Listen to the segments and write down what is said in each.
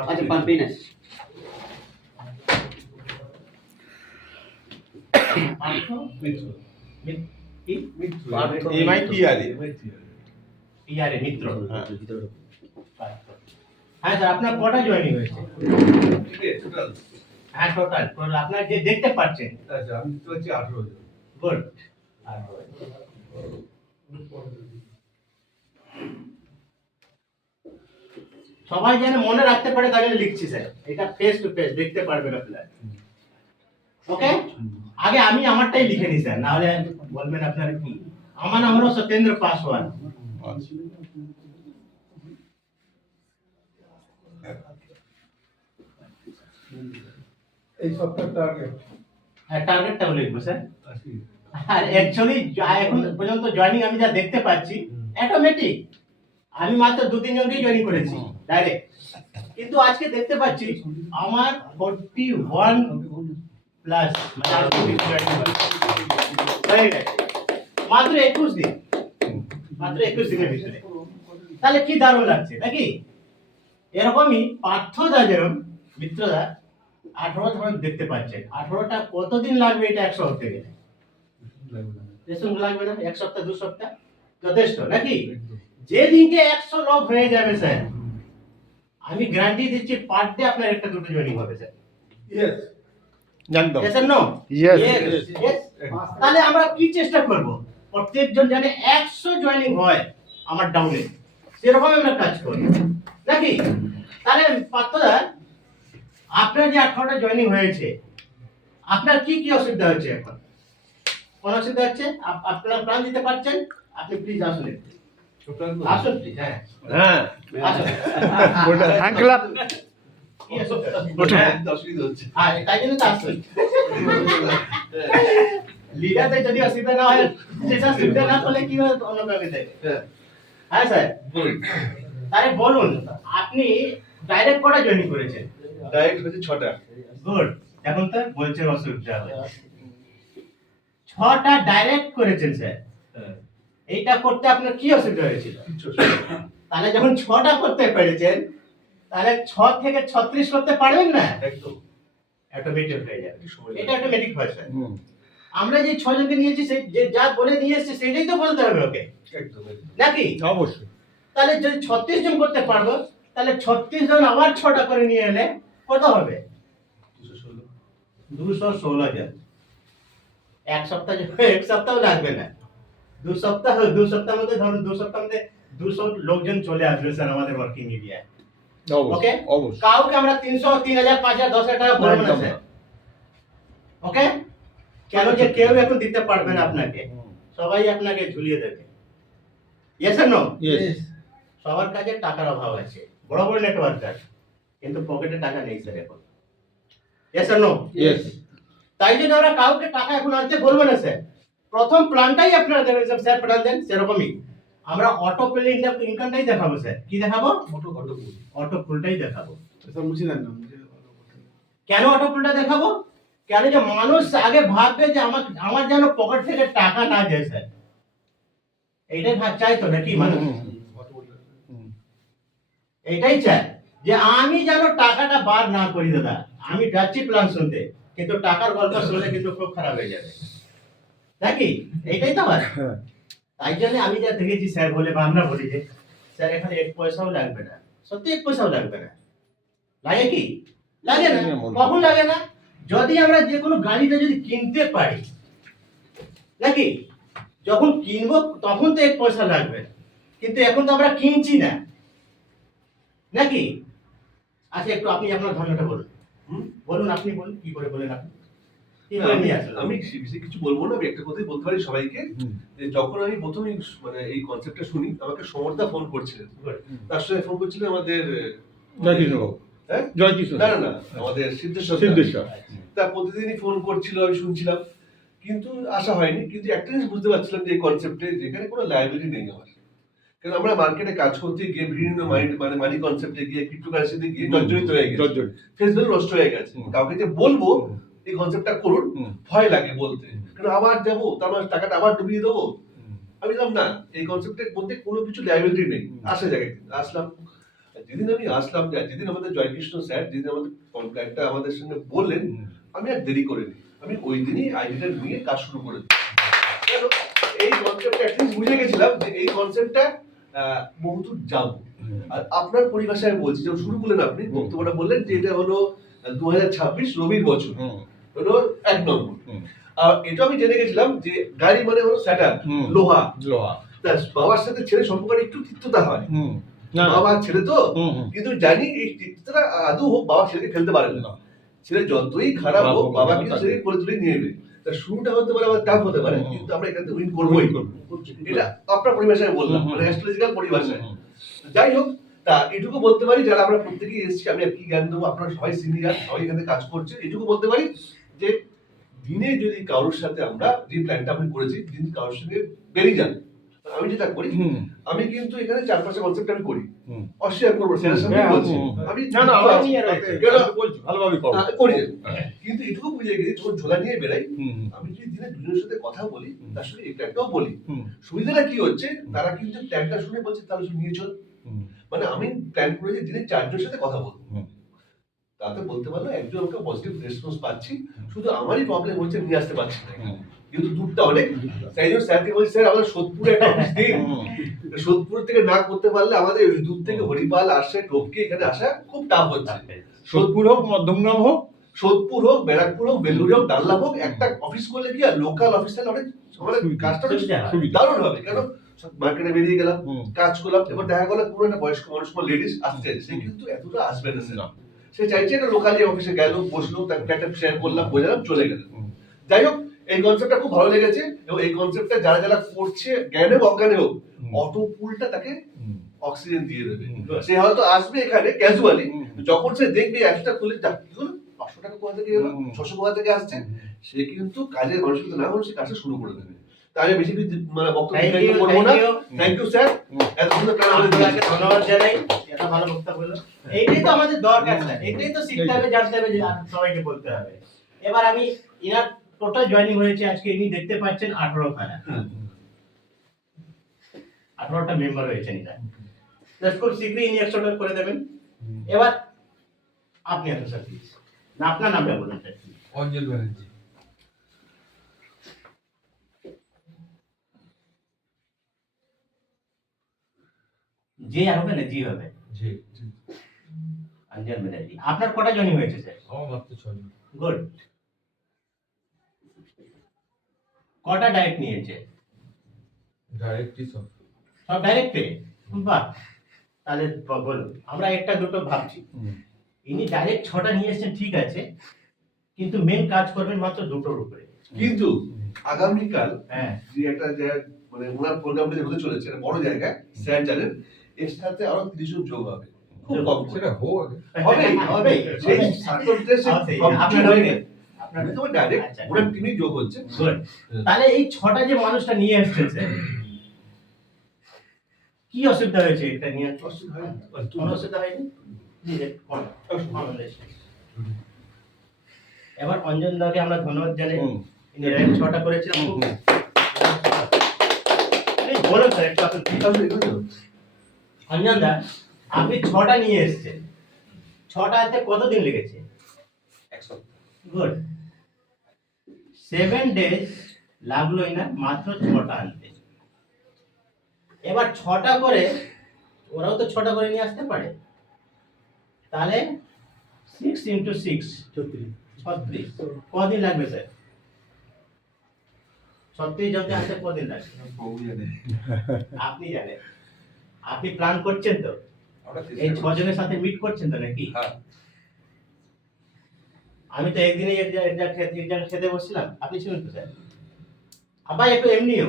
अच्छा पंपिनस হ্যাঁ স্যার আপনার কটা জয়েনিং হয়েছে? হ্যাঁ টোটাল আপনার যে দেখতে পাচ্ছেন। আচ্ছা আমি তো হচ্ছে 18 জন। গুড। সবাই যেন মনে রাখতে পারে তাই জন্য লিখছি স্যার, এটা ফেস টু ফেস দেখতে পারবেন আপনারা। ওকে, আগে আমি আমারটাই লিখে নিই স্যার, না হলে বলবেন আপনারা কি। আমার নাম হলো সত্যেন্দ্র পাসওয়ান। এই সপ্তাহ টার্গেট হ্যাঁ টার্গেটটাও লিখবো স্যার। 80। আর অ্যাকচুয়ালি এখন পর্যন্ত জয়েনিং আমি যা দেখতে পাচ্ছি অটোমেটিক, আমি মাত্র 2-3 জনকেই জয়েনিং করেছি ডাইরেক্ট, কিন্তু আজকে দেখতে পাচ্ছি আমার 41 প্লাস মানে আরো জয়েনিং হয়ে গেছে মাত্র 21 দিন, মাত্র 21 দিনের ভিতরে। তাহলে কি দারুণ লাগছে নাকি? এরকমই পার্থদা যেরকম মিত্রদা 18 ধরনের দেখতে পাচ্ছেন, 18টা কতদিন লাগবে এটা 100 হতে গেলে? বেশি লাগবে না, 1 সপ্তাহ 2 সপ্তাহ যথেষ্ট নাকি? যেদিনকে 100 লোক হয়ে যাবে স্যার, আমি গ্যারান্টি দিচ্ছি পার ডে আপনার একটা দুটো জয়েনিং হবে স্যার। ইয়েস একদম Yes or no? Yes. Yes. তাহলে আমরা কি চেষ্টা করব প্রত্যেকজন জানে 100 জয়েনিং হয় আমার ডাউনে, সেরকম আমরা কাজ করি নাকি? তাহলে পাত্রদা আপনার যে 18টা জয়েনিং হয়েছে, আপনার কি কি অসুবিধা হচ্ছে এখন? কোন অসুবিধা হচ্ছে? আপনারা প্ল্যান দিতে পারছেন? আপনি প্লিজ আসুন একটু। আসুন প্লিজ। হ্যাঁ হ্যাঁ আসুন। ওটা আঙ্কেল কি অসুবিধা? ওঠা অসুবিধা হচ্ছে। হ্যাঁ তাই জন্য তো আসুন। লিডারদের যদি অসুবিধা না হয়, সেটা সুবিধা না করলে কি হবে অন্য কাউকে দেবে। হ্যাঁ স্যার তাই বলুন, আপনি ডাইরেক্ট কটা জয়েনিং করেছেন? ডাইরেক্ট হচ্ছে 6টা। গুড। এখন তো বলছে অসুবিধা হবে। 6টা ডাইরেক্ট করেছেন স্যার, হ্যাঁ এইটা করতে আপনার কি অসুবিধা হয়েছিল? কিছু অসুবিধা নেই। তাহলে যখন 6টা করতে পেরেছেন, তাহলে 6 থেকে 36 করতে পারবেন না? একদম অটোমেটিক হয়ে যাবে, একটু সময় এটা অটোমেটিক হয় স্যার। হুম আমরা যে 6 জনকে নিয়েছি, সে যে যা বলে নিয়ে এসেছে সেটাই তো বলতে হবে ওকে একদম একদম। নাকি? অবশ্যই তাহলে যদি 36 জন করতে পারবো, তাহলে 36 জন আবার 6টা করে নিয়ে এলে কত হবে? 216 216 জন। এক সপ্তাহ লাগবে না, 2 সপ্তাহের মধ্যে ধরুন 2 সপ্তাহের মধ্যে 200 লোকজন চলে আসবে স্যার আমাদের ওয়ার্কিং এরিয়ায়। ওকে, অবশ্যই অবশ্যই কাউকে আমরা 300 3000 5000 10,000 টাকা বলবো না স্যার। ওকে, কেন যে কেউ এখন দিতে পারবে না আপনাকে, সবাই আপনাকে ঝুলিয়ে দেবে। ইয়েস আর নো? ইয়েস সবার কাছে টাকার অভাব আছে, বড় বড় নেটওয়ার্কার, কিন্তু পকেটে টাকা নেই স্যার এখন। ইয়েস আর নো? ইয়েস তাই জন্য আমরা কাউকে টাকা এখন আনতে বলবো না স্যার। প্রথম প্ল্যানটাই আপনারা দেবেন স্যার, প্ল্যান দেন সেরকমই। আমরা অটো পেলে ইনকামটাই দেখাবো স্যার। কি দেখাবো? অটো ফুলটাই দেখাবো। স্যার মুছে দেন না কেন অটো ফুলটা দেখাবো? কেন যে মানুষ আগে ভাববে যে আমার যেন পকেট থেকে টাকা না যায় স্যার, এইটাই চাই তো নাকি মানুষ? এইটাই চাই যে আমি যেন টাকাটা বার না করি দাদা। আমি যাচ্ছি প্ল্যান শুনতে, কিন্তু টাকার গল্প শুনলে কিন্তু খুব খারাপ হয়ে যাবে নাকি? এইটাই তো হয়। তাই জন্য আমি যা দেখেছি স্যার বলে বা আমরা বলি যে স্যার এখানে 1 পয়সাও লাগবে না, সত্যি 1 পয়সাও লাগবে না। লাগে কি? লাগে না। কখন লাগে না? যদি আমরা যে কোনো গাড়িটা যদি কিনতে পারি নাকি, যখন কিনবো তখন তো 1 পয়সা লাগবে, কিন্তু এখন তো আমরা কিনছি না নাকি? আচ্ছা একটু আপনি আপনার ধর্মটা বলুন। বলুন, আপনি বলুন কি করে বলেন আপনি কি করে নিয়ে আসলেন? আমি বেশি কিছু বলবো না, আমি একটা কথাই বলতে পারি সবাইকে যে যখন আমি প্রথমে মানে এই কনসেপ্টটা শুনি, আমাকে সমরদা ফোন করছিলেন। তার সঙ্গে ফোন করছিলেন আমাদের জয়কৃষ্ণ হ্যাঁ জয়কৃষ্ণ না না না আমাদের সিদ্ধেশ্বর। তা প্রতিদিনই ফোন করছিল, আমি শুনছিলাম, কিন্তু আশা হয়নি। কিন্তু একটা জিনিস বুঝতে পারছিলাম যে এই কনসেপ্টে যেখানে কোনো লাইবিলিটি নেই আমার, কারণ আমরা মার্কেটে কাজ করতে গিয়ে বিভিন্ন মানি কনসেপ্টে গিয়ে ক্রিপ্টোকারেন্সিতে গিয়ে জর্জরিত হয়ে গেছে, ফেস ভ্যালু নষ্ট হয়ে গেছে। কাউকে যে বলবো এই কনসেপ্টটা করুন, ভয় লাগে বলতে, কারণ আবার যাবো তার মানে টাকাটা আবার ডুবিয়ে দেবো। আমি বললাম না, এই কনসেপ্টের মধ্যে কোনো কিছু লাইবিলিটি নেই, আসা জায়গায় আসলাম। যেদিন আমি আসলাম, যেদিন আমাদের জয়কৃষ্ণ স্যার যেদিন আমাদের প্ল্যানটা আমাদের সঙ্গে বললেন, আমি আর দেরি করিনি, আমি ওই দিনই আইডিটা নিয়ে কাজ শুরু করে দিই। কেন এই কনসেপ্টটা অ্যাটলিস্ট বুঝে গেছিলাম যে এই কনসেপ্টটা বহুদূর যাব। আর আপনার পরিভাষায় বলছি, যেমন শুরু করলেন আপনি বক্তব্যটা বললেন যে এটা হলো 2026 রবির বছর, হলো 1 নম্বর। আর এটা আমি জেনে গেছিলাম যে গাড়ি মানে হলো স্যাটার, লোহা। বাবার সাথে ছেলে সম্পর্কে একটু তিক্ততা হয়, বাবা ছেলে তো, কিন্তু জানি এই তিক্ততা আদৌ হোক বাবা ছেলেকে ফেলতে পারে না। ছেলে যতই খারাপ হোক বাবা কিন্তু ছেলেকে করে তুলে নিয়ে নেবে। শুরুটা হতে পারে আবার টাফ হতে পারে, কিন্তু আমরা এখান থেকে উইন করবোই। এটা আপনার পরিভাষায় বললাম, মানে অ্যাস্ট্রোলজিক্যাল পরিভাষায়। যাই হোক, তা এটুকু বলতে পারি, যারা আমরা প্রত্যেকেই এসেছি, আমি আর কি জ্ঞান দেবো, আপনারা সবাই সিনিয়র, সবাই এখানে কাজ করছে, এটুকু বলতে পারি যে দিনে যদি কারোর সাথে আমরা যে প্ল্যানটা আমি করেছি, দিন কারোর সঙ্গে বেরিয়ে যান, আমি যেটা করি, আমি কিন্তু এখানে 4-5টা কনসেপ্ট আমি করি, অস্বীকার করবো, সেটার সামনে বলছি আমি ভালোভাবে করি। কিন্তু এটুকু বুঝে গেছি, যখন ঝোলা নিয়ে বেড়াই, আমি যদি দিনে দুজনের সাথে কথা বলি, তার সঙ্গে এই প্ল্যানটাও বলি, সুবিধাটা কি হচ্ছে, তারা কিন্তু প্ল্যানটা শুনে বলছে তাহলে শুনে নিয়ে চল। মানে আমি প্ল্যান করেছি দিনে 4 জনের সাথে কথা বলবো, তাতে বলতে পারলো একজন ওকে পজিটিভ রেসপন্স পাচ্ছি, শুধু আমারই প্রবলেম হচ্ছে নিয়ে আসতে পারছি না, যেহেতু দূরটা অনেক। তাই জন্য স্যারকে বলছি, স্যার আমাদের সোদপুরে একটা অফিস দিন, সোদপুর থেকে না করতে পারলে আমাদের ওই দূর থেকে হরিপাল আসে টপকে এখানে আসা খুব টাফ হচ্ছে। সোদপুর হোক, মধ্যমগ্রাম হোক, সোদপুর হোক, ব্যারাকপুর হোক, বেলুড়ি হোক, ডাল্লা হোক, একটা অফিস করলে কি আর লোকাল অফিস থাকলে অনেক আমাদের কাজটা দারুণ হবে। কেন মার্কেটে বেরিয়ে গেলাম, কাজ করলাম, এবার দেখা গেলো কোনো একটা বয়স্ক মানুষ, কোনো লেডিস আসছে, সে কিন্তু এতটা আসবে না, সে চাইছে একটা লোকালি অফিসে গেল, বসলো, তার একটা শেয়ার করলাম, বোঝালাম, চলে গেল। যাই হোক, এই কনসেপ্টটা খুব ভালো লেগেছে, এবং এই কনসেপ্টটা যারা যারা করছে, জ্ঞানে হোক অজ্ঞানে হোক, অটো পুলটা তাকে অক্সিজেন দিয়ে দেবে। সে হয়তো আসবে এখানে ক্যাজুয়ালি, যখন সে দেখবে একটা খুলে যাক, কি হলো 500 টাকা কোথা থেকে এলো, 600 কোথা থেকে আসছে, সে কিন্তু কাজের মানসিকতা না হলে সে কাজটা শুরু করে দেবে। তাই বেশি মানে বক্তব্য করবো না। থ্যাংক ইউ স্যার, এত সুন্দর ধন্যবাদ জানাই, এটা ভালো বক্তব্য হলো। এইটাই তো আমাদের দরকার স্যার, এটাই তো শিখতে হবে, জানতে হবে, সবাইকে বলতে হবে। এবার আমি ইনার টোটাল জয়েনিং হয়েছে আজকে, ইনি দেখতে পাচ্ছেন 18 খানা, 18টা মেম্বার হয়েছেন এটা। জাস্ট খুব শীঘ্রই ইনি 100 টাকা করে দেবেন। এবার আপনি আসুন স্যার প্লিজ, না আপনার নামটা বলুন স্যার। অঞ্জল ব্যানার্জি। জি হবে না জি হবে? জি। অঞ্জল ব্যানার্জি। আপনার কটা জয়েনিং হয়েছে স্যার? আমার মাত্র 6 জন। গুড। কটা ডাইরেক্ট নিয়েছে? ডাইরেক্টলি সব ডাইরেক্টে? বাহ, তাহলে বলুন, আমরা একটা দুটো ভাবছি। ইনি ডাইরেক্ট 6টা নিয়ে এসেছেন, ঠিক আছে, কিন্তু মেন কাজ করবেন মাত্র 2টোর উপরে। কিন্তু আগামীকাল হ্যাঁ, যে একটা মানে ওনার প্রোগ্রামটা হতে চলেছে, একটা বড় জায়গায়, স্যার জানেন, এর সাথে আরো 30 জন যোগ হবে। খুব কম সেটা হোক হবে, হবে, সেই সার্কলটেশন আপনার হয়নি, আপনার তো ডাইরেক্ট ওনার টিমই যোগ হচ্ছে। গুড। তাহলে এই 6টা যে মানুষটা নিয়ে এসেছেন স্যার, কি অসুবিধা হয়েছে এটা নিয়ে? কোনো অসুবিধা হয়নি? এবার অঞ্জন দাকে আমরা ধন্যবাদ জানাই, ইনি র্যাঙ্ক 6টা করেছেন। এই বলো স্যার একটু আপনি অঞ্জন দা, আপনি 6টা নিয়ে এসেছেন, 6টাতে কতদিন লেগেছে? 100। গুড। 7 ডেজ লাগলোই না মাত্র 6টা আনতে। এবার 6টা করে, ওরাও তো 6টা করে নিয়ে আসতে পারে, তাহলে 6 × 6 36 কদিন লাগবে স্যার? 36 জনকে আনতে কদিন লাগবে? আপনি জানেন, আপনি প্ল্যান করছেন তো, এই 6 জনের সাথে মিট করছেন তো নাকি? আমি তো একদিনে এক জায়গায় খেতে বসছিলাম, আপনি ছিলেন তো স্যার? আবার একটু এমনিও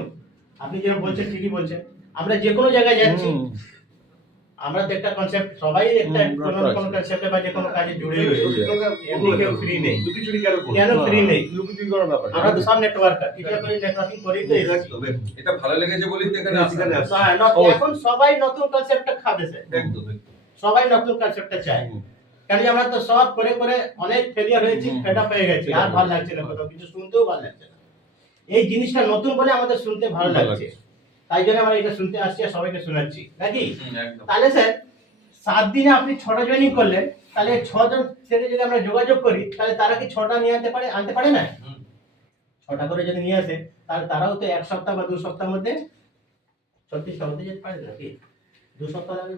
আপনি যেরকম বলছেন ঠিকই বলছেন, আমরা যে কোনো জায়গায় যাচ্ছি, আমরা তো একটা কনসেপ্ট, সবাই একটা কোনো কনসেপ্টে বা যে কোনো কাজে জুড়ে রয়েছে, এমনি কেউ ফ্রি নেই। কেন ফ্রি নেই? আমরা তো সব নেটওয়ার্কার, কিছু করে নেটওয়ার্কিং করি তো। এটা ভালো লেগেছে বলেই তো এখানে আসা। এখন সবাই নতুন কনসেপ্টটা খাবে স্যার, সবাই নতুন কনসেপ্টটা চায়। কারণ আমরা তো সব করে করে অনেক ফেলিয়ার হয়েছি, ফেড আপ হয়ে গেছি, আর ভালো লাগছে না, কোথাও কিছু শুনতেও ভালো লাগছে না। এই জিনিসটা নতুন বলে আমাদের শুনতে ভালো লাগছে, তাই জন্য আমরা এটা শুনতে আসছি আর সবাইকে শোনাচ্ছি নাকি? তাহলে স্যার 7 দিনে আপনি 6টা জয়েনিং করলেন, তাহলে 6 জন থেকে যদি আমরা যোগাযোগ করি, তাহলে তারা কি 6টা নিয়ে আনতে পারে না? 6টা করে যদি নিয়ে আসে, তাহলে তারাও তো 1 সপ্তাহ বা 2 সপ্তাহের মধ্যে 36টা মধ্যে যেতে পারে নাকি? 2 সপ্তাহ লাগে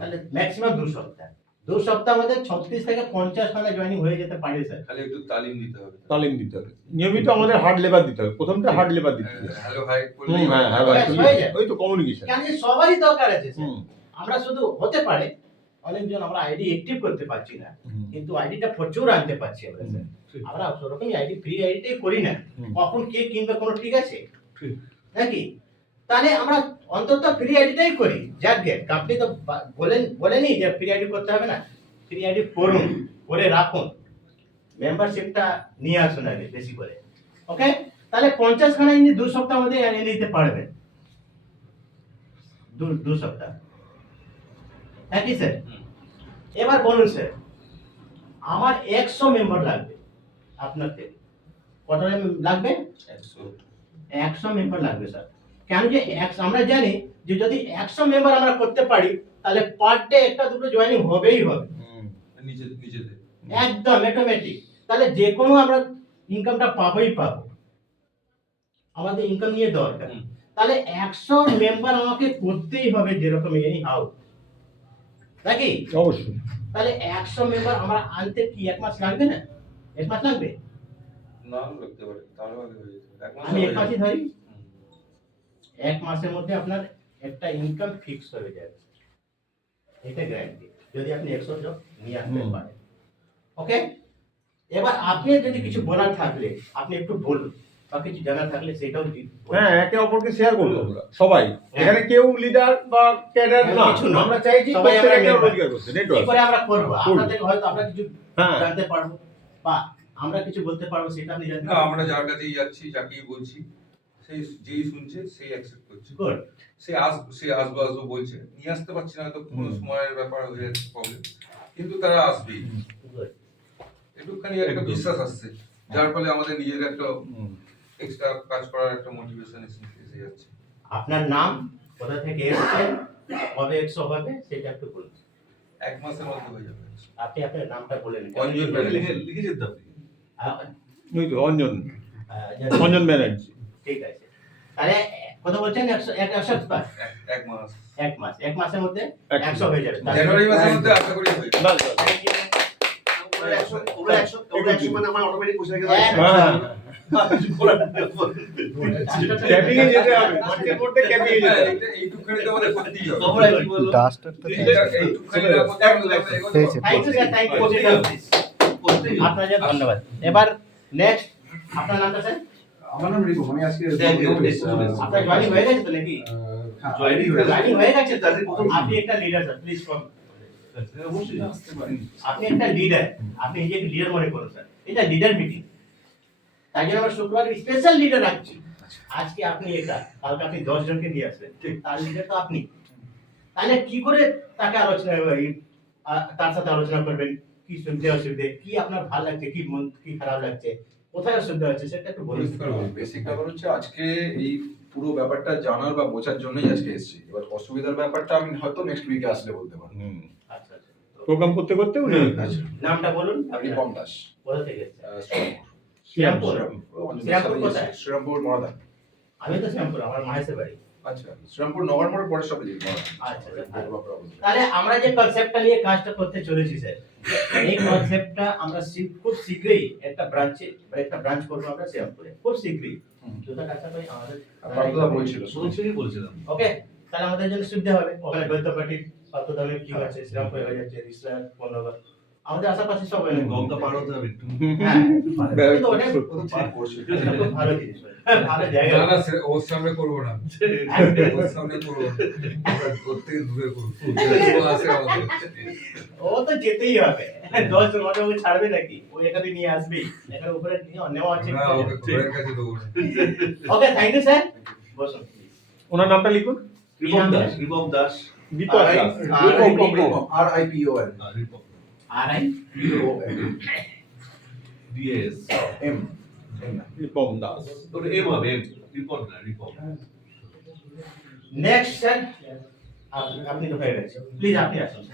তাহলে ম্যাক্সিমাম 2 সপ্তাহ। 2 সপ্তাহের মধ্যে 36 থেকে 50 খানা জয়েনিং হয়ে যেতে পারে স্যার। খালি একটু তালিম দিতে হবে। তালিম দিতে হবে, নিয়মিত আমাদের হার্ড লেবার দিতে হবে, প্রথমটা হার্ড লেবার দিতে হবে। হ্যালো হাই হ্যাঁ হ্যাঁ ভাই, ব্যাস, হয়ে যায়। ওই তো কমিউনিকেশন। কেন যে সবারই দরকার আছে স্যার। আমরা শুধু হতে পারে অনেকজন আমরা আইডি অ্যাক্টিভ করতে পারছি না, কিন্তু আইডিটা প্রচুর আনতে পারছি আমরা স্যার। আমরা সেরকম আইডি ফ্রি আইডিটাই করি না, কখন কে কিনবে কোনো ঠিক আছে নাকি? তাহলে আমরা অন্তত ফ্রি আইডিটাই করি। যাকে আপনি তো বলেনি যে ফ্রি আইডি করতে হবে না, ফ্রি আইডি করুন, করে রাখুন, মেম্বারশিপটা নিয়ে আসুন আগে বেশি করে। ওকে, তাহলে 50 খানা ইনি 2 সপ্তাহের মধ্যে এনে নিতে পারবেন। 2 সপ্তাহ, হ্যাঁ কি স্যার? এবার বলুন স্যার, আমার 100 মেম্বার লাগবে আপনার থেকে। কত লাগবে? 100 মেম্বার লাগবে স্যার। কেন যে আমরা জানি যে যদি 100 মেম্বার আমরা করতে পারি, তাহলে পার ডে একটা দুটো জয়েনিং হবেই হবে, নিচেতে একদম অটোমেটিক। তাহলে যে কোনো আমরা ইনকামটা পাবোই পাবো, আমাদের ইনকাম নিয়ে দরকার। তাহলে 100 মেম্বার আমাকে করতেই হবে, যেরকম এনি হাউ নাকি? অবশ্যই। তাহলে 100 মেম্বার আমরা আনতে কি 1 মাস লাগবে না? 1 মাস লাগবে? না লাগতে পারে, তাহলে ভালো হয়ে যেত। আমি 1 মাসই ধরি, 1 মাসের মধ্যে আপনার একটা ইনকাম ফিক্স হয়ে যাবে, এটা গ্যারান্টি, যদি আপনি 100 জন নিয়ে আসতে পারেন। ওকে, এবার আপনি যদি কিছু বলার থাকলে আপনি একটু বলুন, বা কিছু জানার থাকলে সেটাও দিন। হ্যাঁ, একে অপরকে শেয়ার করবো আমরা সবাই। এখানে কেউ লিডার বা ক্যাডার না, কিছু না। আমরা চাইছি সবাই আমরা প্রত্যেকে member। রোজগার করতে, কি নেটওয়ার্ক। করে আমরা করব? আপনার থেকে হয়তো আমরা কিছু হ্যাঁ। জানতে পারবো, বা আমরা কিছু বলতে পারবো, সেটা আপনি জানতে না, পারবেন। আমরা যার কাছেই যাচ্ছি, যাকেই বলছি, সেই যেই শুনছে সেই অ্যাকসেপ্ট করছে। গুড। সে আসবো বলছে, নিয়ে আসতে পারছি না, তো কোনো সময়ের ব্যাপার হয়ে যাচ্ছে প্রবলেম, কিন্তু তারা আসবেই। গুড। একটুখানি একটা বিশ্বাস আসছে, যার ফলে আমাদের নিজের একটা এক্সট্রা কাজ করার একটা মোটিভেশন এসে যাচ্ছে। আপনার নাম, কোথা থেকে এসেছেন, কবে 100 হবে, সেটা একটু বলুন। 1 মাসের মধ্যে হয়ে যাবে। আপনি আপনার নামটা বলেন। অঞ্জন ব্যানার্জি। লিখে যেতে আপনি। ওই তো অঞ্জন ঠিক ব্যানার্জি। আছে। তাহলে কত বলছেন? 100 সপ্তাহ? 1 মাস। 1 মাস, 1 মাসের মধ্যে 100 100 হয়ে যাবে। জানুয়ারি মাসের মধ্যে আশা করি হয়ে যাবে। বাস, বাস। ওরা 100 মানে আমার অটোমেটিক বসে গেছে। হ্যাঁ, কিছু করার নেই। ক্যাবিং এ যেতে হবে, মার্কেট করতে ক্যাবিং এ যেতে হ্যাঁ, হবে। এইটুখানি তো আমাদের করতেই হবে। তোমরা কি বলো? এইটুখানি না করতে আমরা এগোতে পারবো না। Thank you, thank you. করতেই হবে। আপনাদের ধন্যবাদ। এবার নেক্সট, আপনার নামটা স্যার? আমার নাম রিপন, আমি আজকে আপনার জয়েনিং হয়ে গেছে তো নাকি? জয়েনিং হয়ে গেছে। জয়েনিং হয়ে গেছে তো? তাদের প্রথম আপনি একটা লিডার স্যার, প্লিজ কম। অবশ্যই। আপনি একটা লিডার, আপনি নিজেকে লিডার মনে করুন স্যার। এটা লিডার মিটিং, তাই জন্য আমরা শুক্রবার স্পেশাল লিডার রাখছি। আজকে আপনি এটা, কালকে আপনি 10 জনকে নিয়ে আসবেন, ঠিক? তার লিডার তো আপনি। তাহলে কি করে তাকে তার সাথে আলোচনা করবেন, কি সুবিধা অসুবিধে, কি আপনার ভালো লাগছে, কি খারাপ লাগছে, কোথায় অসুবিধা হচ্ছে, সেটা একটু বলুন। বেসিক ব্যাপার হচ্ছে আজকে এই পুরো ব্যাপারটা জানার বা বোঝার জন্যই আজকে এসেছি। এবার অসুবিধার ব্যাপারটা আমি হয়তো নেক্সট উইকে আসলে বলতে পারবো। আচ্ছা আচ্ছা। প্রোগ্রাম করতে করতে উনি আচ্ছা, নামটা বলুন। রিপন দাস, কোথা থেকে এসেছেন? শ্রীরামপুর। শ্রীরামপুর কোথায়? শ্রীরামপুর মরাদা। আমি তো শ্যামপুর, আমার মাহেশের বাড়ি। আচ্ছা, শ্রীরামপুর নগর মোড়ের পরের সবে যাই মরাদা। আচ্ছা আচ্ছা। তাহলে আমরা যে কনসেপ্টটা নিয়ে কাজটা করতে চলেছি স্যার, এই কনসেপ্টটা আমরা খুব শীঘ্রই একটা ব্রাঞ্চ করবো আমরা শ্রীরামপুরে, খুব শীঘ্রই। দুটা কাজটা করে আমাদের পার্থদা বলছিল প্রথম থেকেই বলছিলাম। ওকে, তাহলে আমাদের জন্য সুবিধা হবে। ওখানে বৈদ্যপাটির পাত্রদামে কি আছে, শ্রীরামপুরে হয়ে যাচ্ছে, রিসরা পনেরো, আমাদের আশেপাশে সব হয়ে গঙ্গা পার হতে হবে একটু। হ্যাঁ, কিন্তু ওটা পার করছিল। ওটা খুব ভালো জিনিস, ভালো জায়গা। না, না, ওর সামনে করবো না। ওর সামনে করবো না। আমরা ওর থেকে দূরে করবো। ও আসে আমাদের। ও তো যেতেই হবে, 10 জন ওকে ছাড়বে নাকি? ও এখানে নিয়ে আসবেই, এখানে উপরে নিয়ে নেওয়া আছে। না, ওকে ঘরের কাছে দেবো না। ওকে, থ্যাংক ইউ স্যার, বসুন। ওনার নামটা লিখুন। Ripon Das, Ripon Das. Dipak Das. RIPON। R I D S. M। Dipak Das. ওটা এম হবে, এম। রিপন না, রিপন। নেক্সট স্যার, আপনি তো হয়ে গেছে, প্লিজ আপনি আসুন।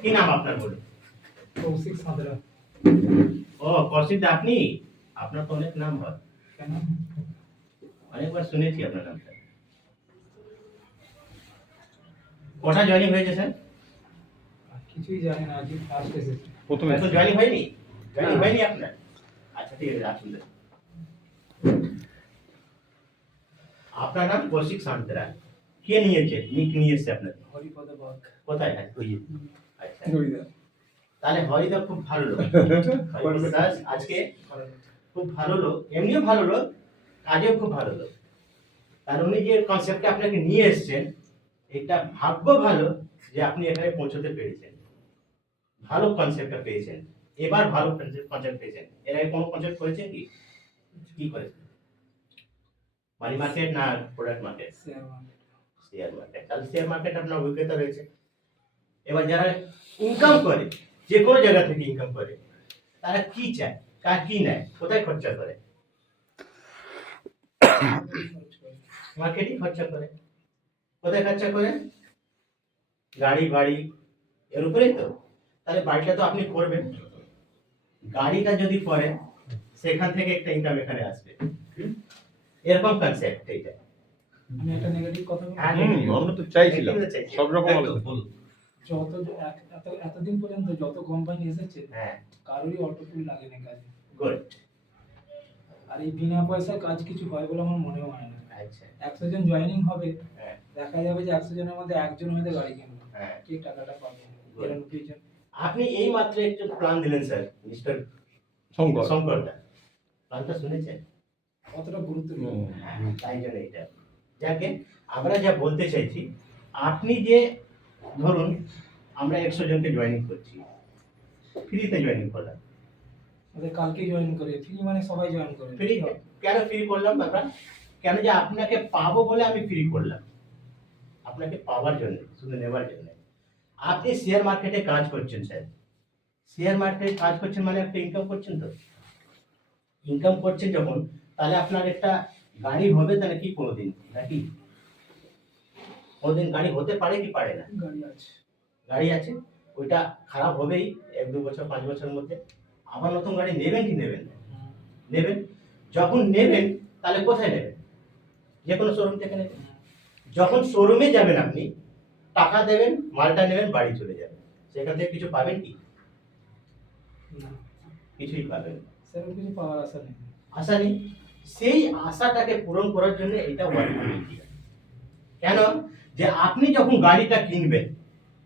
কি নাম আপনার বলুন? কৌশিক সাঁতরা। ও কৌশিক দা, আপনি? আপনার তো অনেক নাম হয়, কেন? অনেকবার শুনেছি আপনার নামটা। কটা জয়েনিং হয়েছে স্যার? কিছুই জানি না, আজকে ফার্স্ট এসেছি। প্রথমে এখন জয়েনিং হয়নি? জয়েনিং হয়নি আপনার? আচ্ছা ঠিক আছে, আসুন। আপনার নাম কৌশিক সাঁতরা, কে নিয়েছে নিয়ে এসছে আপনার? হরিপদ বাগ। কোথায় আছে? আচ্ছা, তাহলে হরিদা খুব ভালো লোক। হরিপদ দাস আজকে খুব ভালো লোক, এমনিও ভালো লোক, কাজেও খুব ভালো লোক। আর উনি যে কনসেপ্টটা আপনাকে নিয়ে এসেছেন, এটা ভাগ্য ভালো যে আপনি এখানে পৌঁছতে পেরেছেন। ভালো কনসেপ্টটা পেয়েছেন, এবার ভালো কনসেপ্ট পেয়েছেন। এর আগে কোনো কনসেপ্ট করেছেন কি? কি করেছেন? মানি মার্কেট না product market? Share market. Share market. তাহলে শেয়ার মার্কেট আপনার অভিজ্ঞতা রয়েছে। এবার যারা ইনকাম করে, যে কোনো জায়গা থেকে ইনকাম করে, তারা কি চায়, কার কি নেয়, কোথায় খরচা করে? মার্কেটিং খরচা করে। কোথায় খরচা করে? গাড়ি বাড়ি এর উপরেই তো। তাহলে বাড়িটা তো আপনি করবেন, গাড়িটা যদি করেন সেখান থেকে একটা ইনকাম এখানে আসবে। এরকম কনসেপ্ট এইটা। আমি একটা নেগেটিভ কথা বলবো। আমরা তো চাইছিলাম সব রকম একদম, বলুন। এতদিন পর্যন্ত যত কোম্পানি এসেছে হ্যাঁ, কারোরই অটোফুল লাগেনি কাজে। গুড। আর এই বিনা পয়সায় কাজ কিছু হয় বলে আমার মনেও হয় না। আচ্ছা, 100 জন জয়েনিং হবে, হ্যাঁ দেখা যাবে যে 100 জনের মধ্যে একজন হয়তো গাড়ি কিনবে, হ্যাঁ। ঠিক টাকাটা পাবে। 93 জন। আপনি এই মাত্র একটু প্ল্যান দিলেন স্যার, মিস্টার শঙ্কর শঙ্করদা। প্ল্যানটা শুনেছেন? কতটা গুরুত্ব দিবে। হ্যাঁ, তাই জন্য এটা যাকে আমরা যা বলতে চাইছি, আপনি যে ধরুন আমরা 100 জনকে জয়েনিং করছি, ফ্রিতে জয়েনিং করলাম। ওদের কালকেই জয়েন করে, ফ্রি মানে সবাই জয়েন করে। ফ্রি কেন ফ্রি করলাম আমরা? কেন যে আপনাকে পাবো বলে আমি ফ্রি করলাম, আপনাকে পাওয়ার জন্য, শুধু নেবার জন্য। আপনি শেয়ার মার্কেটে কাজ করছেন স্যার, শেয়ার মার্কেটে কাজ করছেন মানে একটা ইনকাম করছেন তো। ইনকাম করছেন যখন, তাহলে আপনার একটা গাড়ি হবে তাহলে কি কোনোদিন নাকি? কোনোদিন গাড়ি হতে পারে কি পারে না? গাড়ি আছে। গাড়ি আছে, ওইটা খারাপ হবেই 1-2 বছর 5 বছরের মধ্যে। আবার নতুন গাড়ি নেবেন কি নেবেন না? নেবেন। যখন নেবেন তাহলে কোথায় নেবেন? যে কোনো শোরুম থেকে নেবেন। যখন শোরুমে যাবেন আপনি টাকা দেবেন, মালটা নেবেন, বাড়ি চলে যাবেন, সেখান থেকে কিছু পাবেন কি? না, কিছুই পাবেন না। সেরকম কিছু পাওয়ার আশা নেই। আশা নেই। সেই আশাটাকে পূরণ করার জন্য এটা ওয়ার্কিং ইন্ডিয়া। কেন? যে আপনি যখন গাড়িটা কিনবেন,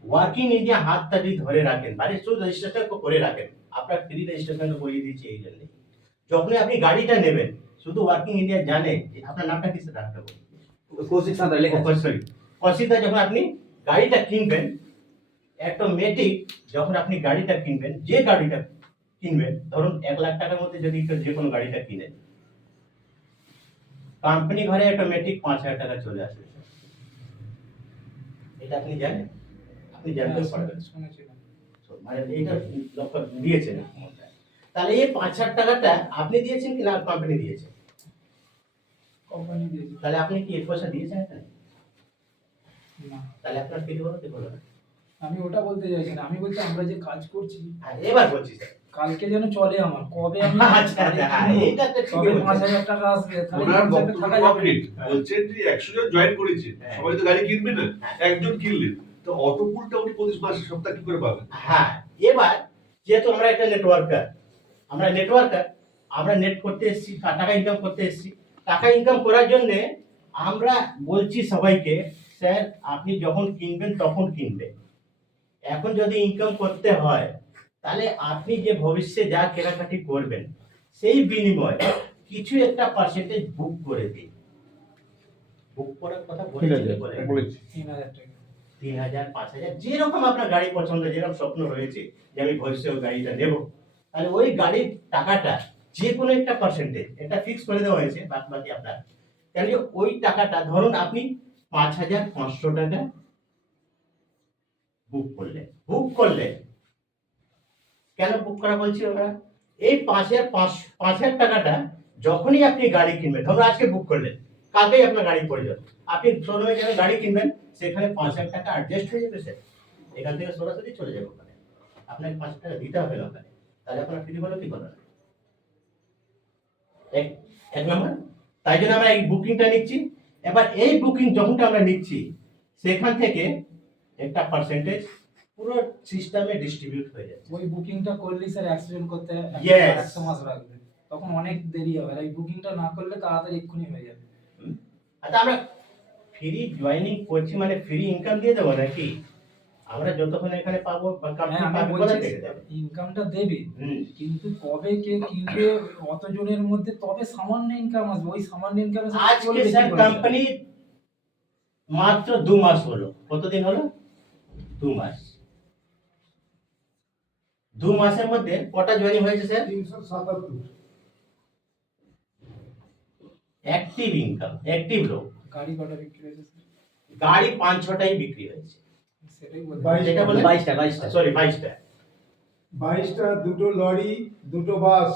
ওয়ার্কিং ইন্ডিয়া হাতটা যদি ধরে রাখেন, মানে শুধু রেজিস্ট্রেশন করে রাখেন, আপনার ফ্রি রেজিস্ট্রেশন করিয়ে দিচ্ছি এই জন্য। যখনই আপনি গাড়িটা নেবেন, শুধু ওয়ার্কিং ইন্ডিয়া জানে যে আপনার নামটা কিসে রাখতে হবে। কৌশিক সাঁতরা লেখা আছে। সরি, কৌশিকদা, যখন আপনি গাড়িটা কিনবেন, অটোমেটিক যখন আপনি গাড়িটা কিনবেন, যে গাড়িটা কিনবেন, ধরুন 1 লাখ টাকার মধ্যে যদি কেউ যে কোনো গাড়িটা কিনেন, কোম্পানি ঘরে অটোমেটিক 5,000 টাকা চলে আসবে। এটা আপনি জানেন? আপনি জানতেও পারবেন, শুনেছিলাম। মানে এটা লক্ষ্য দিয়েছেন। তাহলে এই 5,000 টাকাটা আপনি দিয়েছেন কি না কোম্পানি দিয়েছে? কোম্পানি দিয়েছে। তাহলে আপনি কি এর পয়সা দিয়েছেন এখানে? না, তাহলে আপনার ফ্রি হলো কি হলো না? আমি ওটা বলতে চাইছি না, আমি বলছি আমরা যে কাজ করছি হ্যাঁ, এবার বলছি স্যার। কালকে যেন চলে আমার, কবে আমি আচ্ছা, আচ্ছা, হ্যাঁ, এটা তো ঠিকই কবে বলছেন। 5,000 টাকা আসবে, তাহলে ওনার এই বক্তব্য থাকা যাবে। কমপ্লিট। বলছেন যে 100 জন জয়েন করেছে, হ্যাঁ। সবাই তো গাড়ি কিনবে না, হ্যাঁ। একজন কিনলেন, তো অটো পুলটা উনি প্রতি মাসে সপ্তাহে কি করে পাবেন? হ্যাঁ, এবার যেহেতু আমরা একটা নেটওয়ার্কার, আমরা নেট করতে এসেছি, টাকা ইনকাম করতে এসেছি। টাকা ইনকাম করার জন্য আমরা বলছি সবাইকে, স্যার আপনি যখন কিনবেন তখন কিনবেন। এখন যদি ইনকাম করতে হয়, তাহলে আপনি যে ভবিষ্যতে যা কেনাকাটি করবেন, সেই বিনিময়ে কিছু একটা পার্সেন্টেজ বুক করে দিন। বুক করার কথা বলেছি। 3,000 টাকা। 3,000, 5,000, যেরকম আপনার গাড়ি পছন্দ, যেরকম স্বপ্ন রয়েছে যে আমি ভবিষ্যতে ওই গাড়িটা নেব, তাহলে ওই গাড়ির টাকাটা যে কোনো একটা পার্সেন্টেজ, এটা ফিক্স করে দেওয়া হয়েছে, বাকি আপনার। কেন যে ওই টাকাটা ধরুন আপনি 5,500 টাকা বুক করলেন। কেন বুক করা বলছি আমরা? এই 5,000 টাকাটা যখনই আপনি গাড়ি কিনবেন, ধরুন আজকে বুক করলেন, কালকেই আপনার গাড়ি প্রয়োজন, আপনি শোরুমে যাবেন গাড়ি কিনবেন, সেখানে 5,000 টাকা অ্যাডজাস্ট হয়ে যাবে স্যার, এখান থেকে সরাসরি চলে যাবে ওখানে, আপনাকে 5,000 টাকা দিতে হবে না ওখানে, তাহলে আপনার ফ্রি হলো কি করবেন? এক নম্বর, তাই জন্য আমরা এই বুকিংটা নিচ্ছি। এবার এই বুকিং যখনটা আমরা নিচ্ছি, সেখান থেকে একটা পার্সেন্টেজ পুরো সিস্টেমে ডিস্ট্রিবিউট হয়ে যাচ্ছে। ওই বুকিংটা করলে স্যার অ্যাক্সিডেন্ট করতে Yes. 100 মাস লাগবে, তখন অনেক দেরি হবে। আর এই বুকিংটা না করলে তাড়াতাড়ি এক্ষুনি হয়ে যাবে। আচ্ছা, আমরা ফ্রি জয়েনিং করছি মানে ফ্রি ইনকাম দিয়ে দেবো নাকি? আমরা যতক্ষণ এখানে পাবো বা হ্যাঁ, কোম্পানি আমি পাবে বলছি কোথা থেকে দেবে? ইনকামটা দেবে, হুম। কিন্তু কবে কে কিনবে অতজনের মধ্যে, তবে সামান্য ইনকাম আসবে। ওই সামান্য ইনকামে আজকে স্যার কোম্পানি মাত্র 2 মাস হলো, কতদিন হলো? 2 মাস। 2 মাসের মধ্যে কটা জয়েনিং হয়েছে স্যার? 377। অ্যাক্টিভ ইনকাম, অ্যাক্টিভ লোক, গাড়ি কটা বিক্রি হয়েছে স্যার? গাড়ি 5-6টাই বিক্রি হয়েছে। সেটাই বলছি। 22 যেটা বলে 22টা সরি 22টা। 22টা, 2টো লরি, 2টো বাস,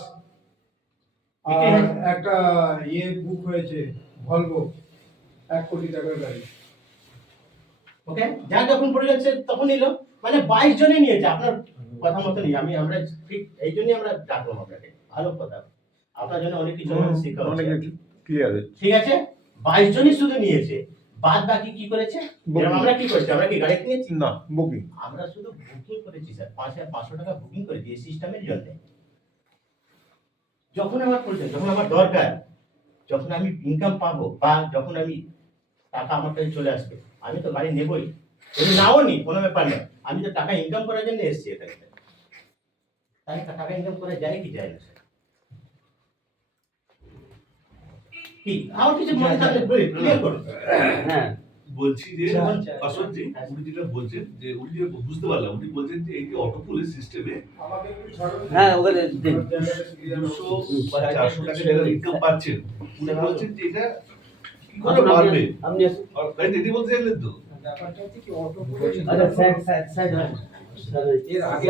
আর বিক্রি হয়েছে? একটা ইয়ে বুক হয়েছে ভলভো, 1 কোটি টাকার গাড়ি। ওকে, যা যখন প্রয়োজন সে তখন নিল, মানে 22 জনে নিয়েছে। আপনার কথা মতো নেই, আমরা ঠিক এই জন্যই আমরা ডাকলাম আপনাকে, ভালো কথা, আপনার জন্য অনেক কিছু আমাদের শেখা অনেক হচ্ছে। ক্লিয়ার হচ্ছে। ঠিক আছে, 22 জনই শুধু নিয়েছে, বাদ বাকি কি করেছে? Booking. যেরকম আমরা কি করেছি, আমরা কি গাড়ি কিনেছি? না, বুকিং। আমরা শুধু বুকিং করেছি স্যার, 5,500 টাকা বুকিং করেছি এই সিস্টেমের জন্য। যখন আমার প্রয়োজন, যখন আমার দরকার, যখন আমি ইনকাম পাবো বা যখন আমি টাকা আমার কাছে চলে আসবে, আমি তো গাড়ি নেবই, যদি নাও নি কোনো ব্যাপার না, আমি তো টাকা ইনকাম করার জন্য এসেছি এখানে। তাই টাকা ইনকাম করে যায় কি যায় না স্যার? কি আমার কিছু মনে থাকলে বলি, ক্লিয়ার করুন। হ্যাঁ, বলছি যে আচ্ছা। বাসন্তী, উনি যেটা বলছেন যে উনি যে বুঝতে পারলাম, উনি বলছেন যে এই যে অটো পুলিশ সিস্টেমে আমাকে একটু ছাড়ুন। হ্যাঁ, ওখানে দিন। 200 বা 400 টাকা যারা ইনকাম পাচ্ছেন, উনি বলছেন যে এটা কি করে আসুন, বাড়বে? আপনি আসুন। আর তাই দিদি বলতে চাইলেন তো ব্যাপারটা হচ্ছে কি, অটো আচ্ছা, স্যার হ্যাঁ। এর আগে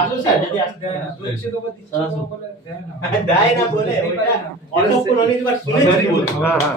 আসুন স্যার, যদি আসতে দেয় না, দিচ্ছে দেবো, দিচ্ছে দেবো বলে দেয় না। দেয় না বলে ওইটা অন্য কোনো অনেকবার শুনেছি। আপনারই বলছি। হ্যাঁ, হ্যাঁ।